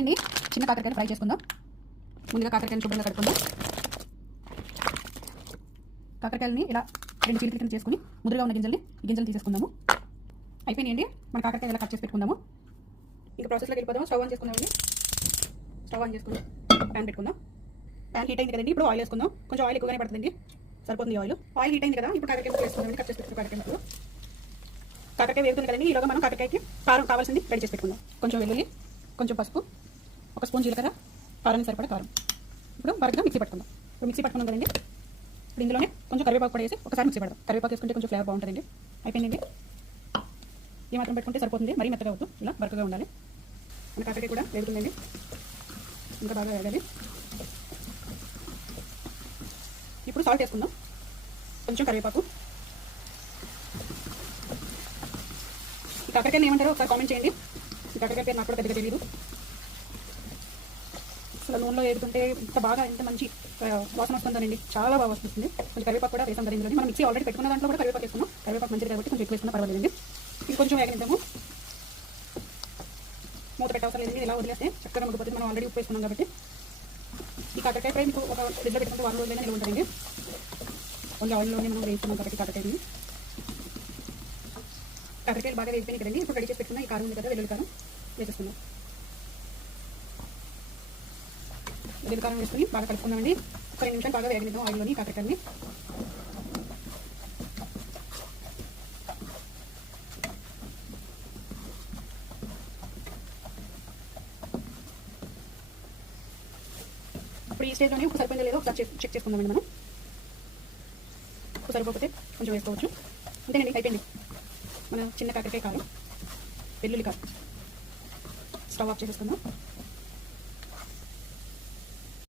అండి, చిన్న కాకరకాయలు ఫ్రై చేసుకుందాం. ముందుగా కాకరకాయలు శుభ్రంగా కట్టుకుందాం. కాకరకాయలని ఇలా 2 చీలికలు చేసుకుని ముద్రగా ఉన్న గింజలు తీసేసుకుందాము. అయిపోయినాయండి. మన కాకరకాయ ఇలా కట్ చేసి పెట్టుకుందాము. ఇంకా ప్రాసెస్లోకి వెళ్ళిపోదాం. స్టవ్ ఆన్ చేసుకుందామండి. స్టవ్ ఆన్ చేసుకుని ప్యాన్ పెట్టుకుందాం. ప్యాన్ హీట్ అయింది కదండి. ఇప్పుడు ఆయిల్ వేసుకుందాం. కొంచెం ఆయిల్ ఎక్కువగానే పడుతుందండి, సరిపోతుంది ఆయిల్ హీట్ అయింది కదా. ఇప్పుడు కాకరకాయ వేసుకుందాం. కట్ చేసి పెట్టుకున్న కాకరకాయ వేగుతుంది కదండి. ఈలోగా మనం కాకరకాయకి కారం కావాల్సింది రెడీ చేసి పెట్టుకుందాం. కొంచెం వెల్లుల్లి, కొంచెం పసుపు, 1 స్పూన్ జీలకర్ర, కారం సరిపడా కారం. ఇప్పుడు బరగ్గా మిక్సీ పట్టుకుందాం. ఇప్పుడు మిక్సీ పట్టుకున్నాం కదండి. ఇప్పుడు ఇందులోనే కొంచెం కరివేపాకు కూడా వేసి ఒకసారి మిక్సీ పడదాం. కరివేపాకు వేసుకుంటే కొంచెం ఫ్లేవర్ బాగుంటుందండి. అయిపోయిందండి. ఈ మాత్రం పెట్టుకుంటే సరిపోతుంది, మరీ మెత్తగా అవుతుంది, ఇలా బరకగా ఉండాలి. మన కాకరకాయ కూడా వేగుతుందండి, ఇంకా బాగా వేగాలి. ఇప్పుడు సాల్ట్ వేసుకుందాం. కొంచెం కరివేపాకు. ఈ కాకరకాయని ఏమంటారో ఒకసారి కామెంట్ చేయండి. ఈ కాకరకాయ పేరు నాకు కూడా పెద్దగా తెలియదు. అసలు నూనెలో వేగుతుంటే ఎంత మంచి వాసన వస్తుందండి, చాలా బాగా వస్తుంది. కొంచెం కరివేపాకు కూడా వేసాం కదా ఇందులో. మనం మిక్సీ ఆల్రెడీ పెట్టుకున్న దాంట్లో కూడా కరివేపాకు వేసుకున్నాం. కరివేపాకు మంచిది కాబట్టి కొంచెం ఎక్కువ వేసుకున్నా పర్వాలేదండి. ఇంకొంచెం వేగనిద్దాము. మూత పెట్టవసరం లేదండి, ఇలా వదిలేస్తే చక్కగా మగ్గిపోతుంది. మనం ఆల్రెడీ ఉప్పు వేసుకున్నాం కాబట్టి. ఈ కాకరకాయ ఫ్రై మీకు ఒక ఫ్రిడ్జ్లో పెట్టుకుంటే 1 రోజులైనా నిల్వ ఉంటుందండి. కొంచెం ఆయిల్లోనే మనం వేసుకున్నాం కాబట్టి కాకరకాయని. కాకరకాయలు బాగా వేగిపోయినాయి కదండి. ఇప్పుడు రెడీ చేసి పెట్టుకున్న ఈ కారం ఉంది కదా, వెల్లుల్లి కారం వేసేసుకుందాం. వెల్లుల్లి కారం వేసుకుని బాగా కలుపుకుందామండి. ఒక 2 నిమిషాలు బాగా వేగనిద్దాం ఆయిల్లోని కాకరకాయని. ఇప్పుడు ఈ స్టేజ్లోనే ఉప్పు సరిపోయిందో లేదో ఒకసారి చెక్ చేసుకుందామండి. మనం ఉప్పు సరిపోతే కొంచెం వేసుకోవచ్చు. అంతేనండి, అయిపోయింది మన చిన్న కాకరకాయ కారం, వెల్లుల్లి కారం. స్టవ్ ఆఫ్ చేసేసుకుందాం.